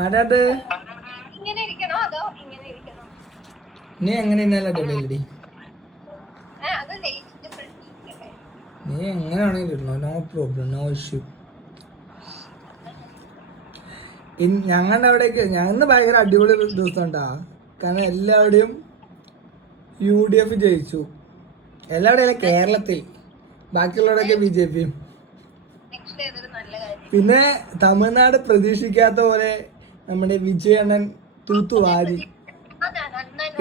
ആരാത്? ഇങ്ങനെ ഇരിക്കണോ അതോ ഇങ്ങനെ ഇരിക്കണോ? നീ എങ്ങനെ ഇന്നലെ അടിപൊളിയല്ലടി. അത് ലേറ്റ് ഫ്രണ്ട്. നീ എങ്ങനെയാണെങ്കിലും ഇടണോ, നോ പ്രോബ്ലം, നോ ഇഷ്യൂ. ഞങ്ങളുടെ അവിടേക്ക് ഇന്ന് ഭയങ്കര അടിപൊളി ദിവസം ഉണ്ടാ. കാരണം എല്ലാവരുടെയും UDF ജയിച്ചു. എല്ലാവരുടെയും കേരളത്തിൽ, ബാക്കിയുള്ളവരൊക്കെ BJP. പിന്നെ തമിഴ്നാട് പ്രതീക്ഷിക്കാത്ത പോലെ നമ്മുടെ വിജയണ്ണൻ തൂത്തുവാരി.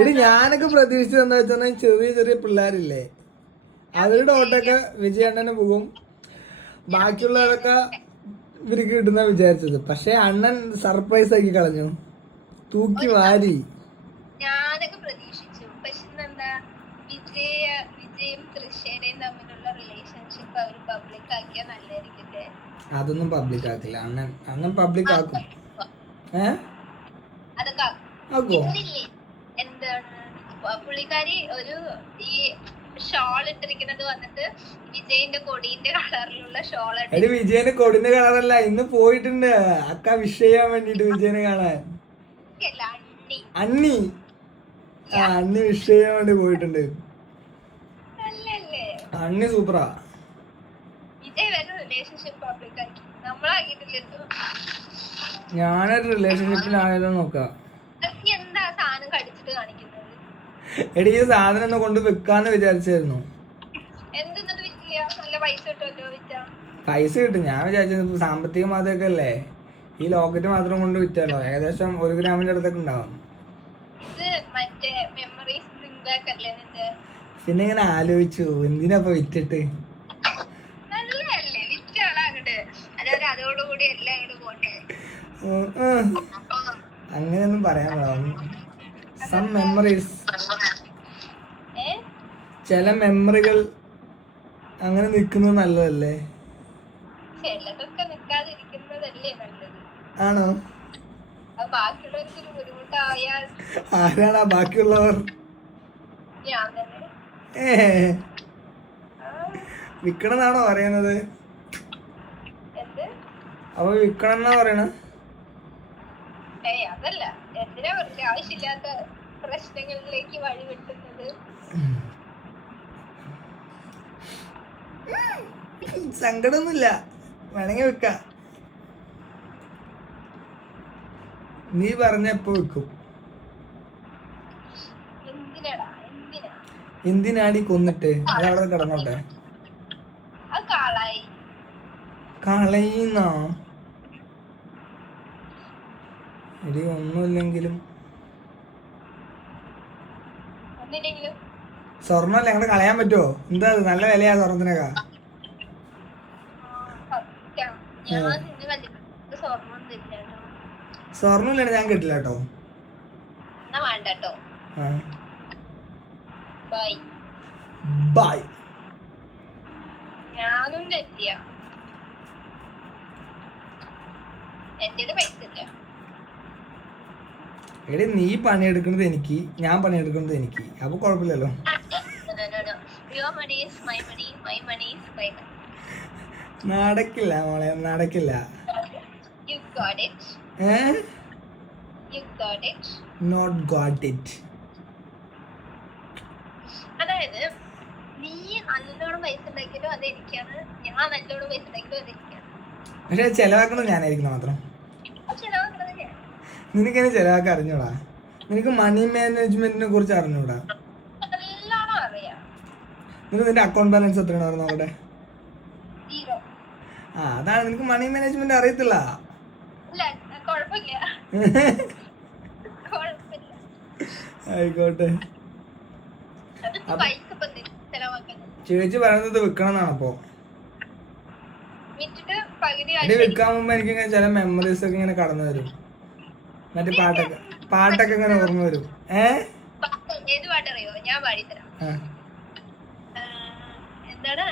ഇനി ഞാനൊക്കെ പ്രതീക്ഷിച്ചത് എന്താ വെച്ചാൽ ചെറിയ ചെറിയ പിള്ളേരില്ലേ, അവരുടെ ഓട്ടൊക്കെ വിജയണ്ണന് പോകും, ബാക്കിയുള്ളവരൊക്കെ ഇവർക്ക് കിട്ടുന്ന വിചാരിച്ചത്. പക്ഷെ അണ്ണൻ സർപ്രൈസ് ആക്കി കളഞ്ഞു, തൂക്കി വാരി. ഞാനൊക്കെ പ്രതീക്ഷിച്ചു. പക്ഷെ എന്താ, വിജയും തൃശ്ശേരയും തമ്മിലുള്ള റിലേഷൻഷിപ്പ് അവർ പബ്ലിക് ആക്കിയാൽ നല്ലതായിരിക്കും. അതൊന്നും പബ്ലിക് ആക്കില്ല അണ്ണൻ പബ്ലിക് ആക്കും. എന്താണ് പുള്ളിക്കാരി ഒരു ഈ ഷോൾ ഇട്ടിരിക്കുന്നത് വന്നിട്ട് വിജയന്റെ കൊടിന്റെ കളറിലുള്ള ഷോൾ. വിജയന്റെ കൊടിന്റെ കളറല്ല, ഇന്ന് പോയിട്ടുണ്ട് അക്ക വിഷ് ചെയ്യാൻ വേണ്ടിട്ട് വിജയനെ കാണാൻ. അണ്ണി വിഷ് ചെയ്യാൻ വേണ്ടി പോയിട്ടുണ്ട്. അണ്ണി സൂപ്പറാ. ഞാനൊരു റിലേഷൻഷിപ്പിലായാലോ നോക്കാം. എടി ഈ സാധനം ഒന്ന് കൊണ്ട് വെക്കാന്ന് വിചാരിച്ചായിരുന്നു. പൈസ കിട്ടും. ഞാൻ വിചാരിച്ചത് സാമ്പത്തിക മാതമൊക്കെ അല്ലേ, ഈ ലോക്കറ്റ് മാത്രം കൊണ്ട് വിറ്റാലോ ഏകദേശം 1 ഗ്രാമിന്റെ അടുത്തൊക്കെ ഉണ്ടാവും. പിന്നെ ഇങ്ങനെ ആലോചിച്ചു എന്തിനാ വിറ്റിട്ട്. അങ്ങനെയൊന്നും പറയാൻ സം മെമ്മറീസ്, ചില മെമ്മറികൾ അങ്ങനെ നിക്കുന്നത് നല്ലതല്ലേ? ആണോ? ആരാണ് ബാക്കിയുള്ളവർ? വിക്കണെന്നാണോ പറയുന്നത്? അപ്പൊ വിക്കണം എന്നാ പറയണ? അതല്ല, എന്തിനാ വെറുതെ ആവശ്യമില്ലാത്ത പ്രശ്നങ്ങളിലേക്ക് വഴിവെട്ടുന്നത്? സങ്കടമൊന്നുമില്ല, വേണമെങ്കിൽ വെക്കാം. നീ പറഞ്ഞ എപ്പോ വെക്കും? എന്തിനാടി കൊന്നിട്ട് അതവിടെ കിടന്നോട്ടെ. കളയുന്നോ? എടി ഒന്നുമില്ലെങ്കിലും സ്വർണ്ണല്ലേ ഞങ്ങള് കളയാൻ പറ്റുമോ? എന്താ നല്ല വിലയാ സ്വർണത്തിനൊക്കെ. സ്വർണ്ണം ഇല്ലാണ്ട് ഞാൻ കിട്ടില്ല കേട്ടോ. ബൈ. എടി നീ പണിയെടുക്കുന്നത് എനിക്ക്, ഞാൻ പണിയെടുക്കുന്നത് എനിക്ക്, അപ്പൊ കുഴപ്പമില്ലല്ലോ. നടക്കില്ല മോളെ, നടക്കില്ല. Not got it. അതായത് നീ നല്ലോണം പൈസ ഉണ്ടാക്കിയാലോ അത് എനിക്കാണ്, ഞാൻ നല്ലോണം പൈസ ഉണ്ടാക്കിയാലോ അത് എനിക്കാണ്. പക്ഷെ ചെലവാക്കുന്നത് ഞാനായിരിക്കും മാത്രം. നിനക്കെന്നെ ചെലവാക്കാൻ അറിഞ്ഞൂടാ? നിനക്ക് മണി മാനേജ്മെന്റിനെ കുറിച്ച് അറിഞ്ഞൂടാ? നിനക്ക് നിന്റെ അക്കൗണ്ട് ബാലൻസ് എത്രയാണ് നോക്കട്ടെ. അതാണ് നിനക്ക് മണി മാനേജ്മെന്റ് അറിയത്തില്ല. ആയിക്കോട്ടെ. ചേച്ചി പറയുന്നത് വിൽക്കണം എന്നാണ്. അപ്പൊ വിൽക്കാൻ മുമ്പ് എനിക്ക് ചില മെമ്മറീസ് ഒക്കെ ഇങ്ങനെ കടന്നു വരും. മറ്റേ പാട്ടൊക്കെ ഇങ്ങനെ ഓർമ്മ വരും. എന്താണ്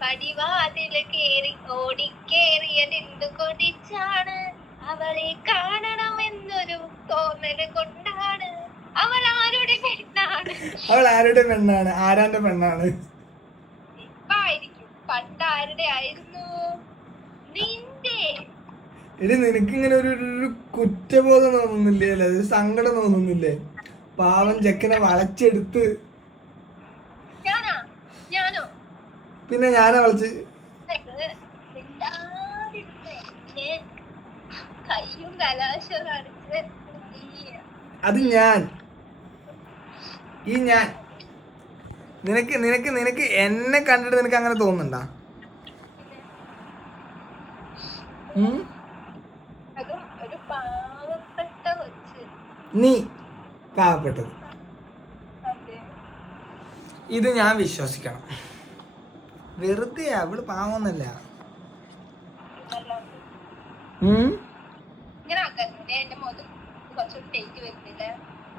പടിവാതില് കേറി ഓടിക്കേറിയതെന്തു കൊതിച്ചാണ്, അവളെ കാണണമെന്നൊരു തോന്നല് കൊണ്ടാണ്. അവൾ ആരുടെ പെണ്ണാണ്? ആരാന്റെ പെണ്ണാണ്? ഇപ്പായിരിക്കും, പണ്ട് ആരുടെ ആയിരുന്നു? നിന്റെ. എടി നിനക്ക് ഇങ്ങനെ ഒരു കുറ്റബോധം തോന്നുന്നില്ലേ അല്ലെ, ഒരു സങ്കടം തോന്നുന്നില്ലേ? പാവം ചെക്കനെ വളച്ചെടുത്ത്. ഞാനോ പിന്നെ ഞാനാ വളച്ച്. കയ്യും കലാശം കാണിച്ച് അത് ഞാൻ നിനക്ക് നിനക്ക് നിനക്ക് എന്നെ കണ്ടിട്ട് നിനക്ക് അങ്ങനെ തോന്നുന്നുണ്ടാ? അതും ഒരു പാവപ്പെട്ട കൊച്ച്. നീ പാവപ്പെട്ടത്, അതെ. ഇത് ഞാൻ വിശ്വസിക്കണം. വെറുതെ അവള് പാവൊന്നല്ല. ഇങ്ങനെ ആക്കാറില്ലേ എന്റെ മുഖത്ത് കുറച്ചുകൂടി ടേക്ക് വരുന്നില്ല?